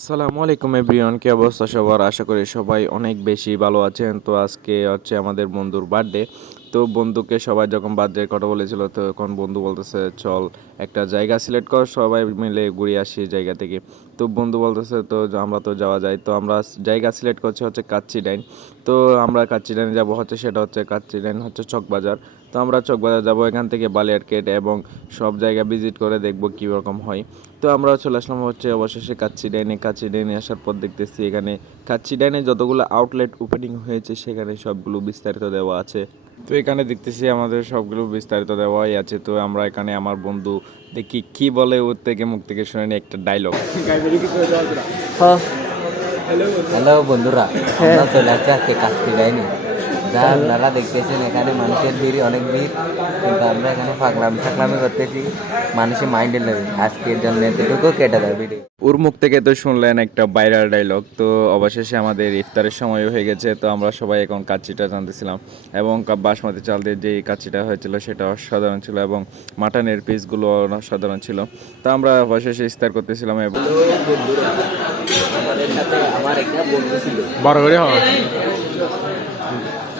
আসসালামু আলাইকুম এভরিওয়ান, কি অবস্থা সবার? আশা করি সবাই অনেক বেশি ভালো আছেন। তো আজকে হচ্ছে আমাদের বন্ধুর বার্থডে। তো বন্ধুকে সবাই যখন বার্থডের কথা বলেছিল, তো এখন বন্ধু বলতেছে চল একটা জায়গা সিলেক্ট কর, সবাই মিলে ঘুরে আসি জায়গা থেকে। তো বন্ধু বলতেছে তো আমরা তো যাওয়া যায়। তো আমরা জায়গা সিলেক্ট করছি হচ্ছে কাচ্চি ডাইন। তো আমরা কাচ্চি ডাইনে যাবো, হচ্ছে সেটা হচ্ছে কাচ্চি ডাইন হচ্ছে চকবাজার। তো আমরা চকবাজার যাব, এখান থেকে বালিয়ারকেট এবং সব জায়গা ভিজিট করে দেখব কীরকম হয়। তো আমরা চলে আসলাম হচ্ছে অবশেষে কাচ্চি ডাইনে। কাচ্চি ডাইনে আসার পর দেখতেছি এখানে কাচ্চি ডাইনে যতগুলো আউটলেট ওপেনিং হয়েছে সেখানে সবগুলো বিস্তারিত দেওয়া আছে। তো এখানে দেখতেছি আমাদের সবগুলো বিস্তারিত দেওয়াই আছে। তো আমরা এখানে আমার বন্ধু দেখি কি বলে, ওর থেকে মুখ থেকে শুনে নিই একটা ডায়লগ। হ্যাঁ, হ্যালো বন্ধুরা, আমরা চলে আসছি আজকে কাজটি যাইনি। যা আপনারা দেখতেছেন এখানে মানুষের ভিড়, অনেক ভিড়, কিন্তু আমরা এখানে ফাঁকলামি করতেছি মানুষের মাইন্ডে নেবে। আজকের জন্য এতটুকু কেটে দেয় ভিডিও। ওর মুখ থেকে তো শুনলেন একটা ভাইরাল ডায়লগ। তো অবশেষে আমাদের ইফতারের সময় হয়ে গেছে। তো আমরা সবাই এখন কাচ্চিটা জানতেছিলাম এবং বাসমতি চাল দিয়ে যে কাচ্চিটা হয়েছিল সেটা অসাধারণ ছিল এবং মাটনের পিসগুলো অসাধারণ ছিল। তো আমরা অবশেষে ইফতার করতেছিলাম এবং বন্ধুরা, আমাদের সাথে আমার একটা বন্ধু ছিল। বড় করে হয়।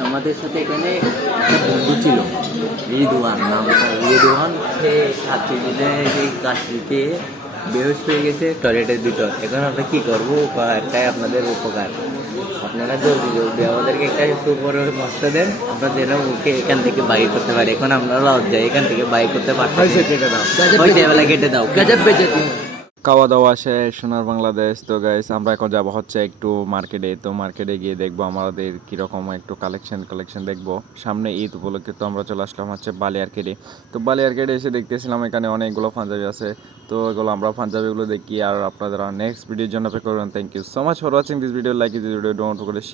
আমাদের সাথে এখানে একটা বন্ধু ছিল, রিদওয়ান নাম। রিদওয়ান সে কাজটি দিতে সেই কাজটিতে বেহোশ হয়ে গেছে টয়লেটের ভিতর। এখন আমরা কী করবো? একটাই আপনাদের উপকার, আপনারা জলদি জলদি আমাদেরকে একটা সুপার মস্ত দেন, আমরা যেন ওকে এখান থেকে বাইর করতে পারি। এখন আমরা লজ্জায় এখান থেকে বাইর করতে পারছি। এবেলা কেটে দাও, গজব বেঁচে তুমি। খাওয়া দাওয়া শেষ সোনার বাংলাদেশ। তো গাইস আমরা এখন যাব হচ্ছে একটু মার্কেটে। তো মার্কেটে গিয়ে দেখবো আমাদের কীরকম একটু কালেকশন দেখবো। সামনে ঈদ উপলক্ষে তো আমরা চলে আসলাম হচ্ছে বালিয়ারকেটে। তো বালিয়ারকেটে এসে দেখতেছিলাম এখানে অনেকগুলো পাঞ্জাবি আছে। তো এগুলো আমরা পাঞ্জাবিগুলো দেখি আর আপনারা নেক্সট ভিডিওর জন্য অপেক্ষা করবেন। Thank you so much for watching this video. Like this video, don't forget.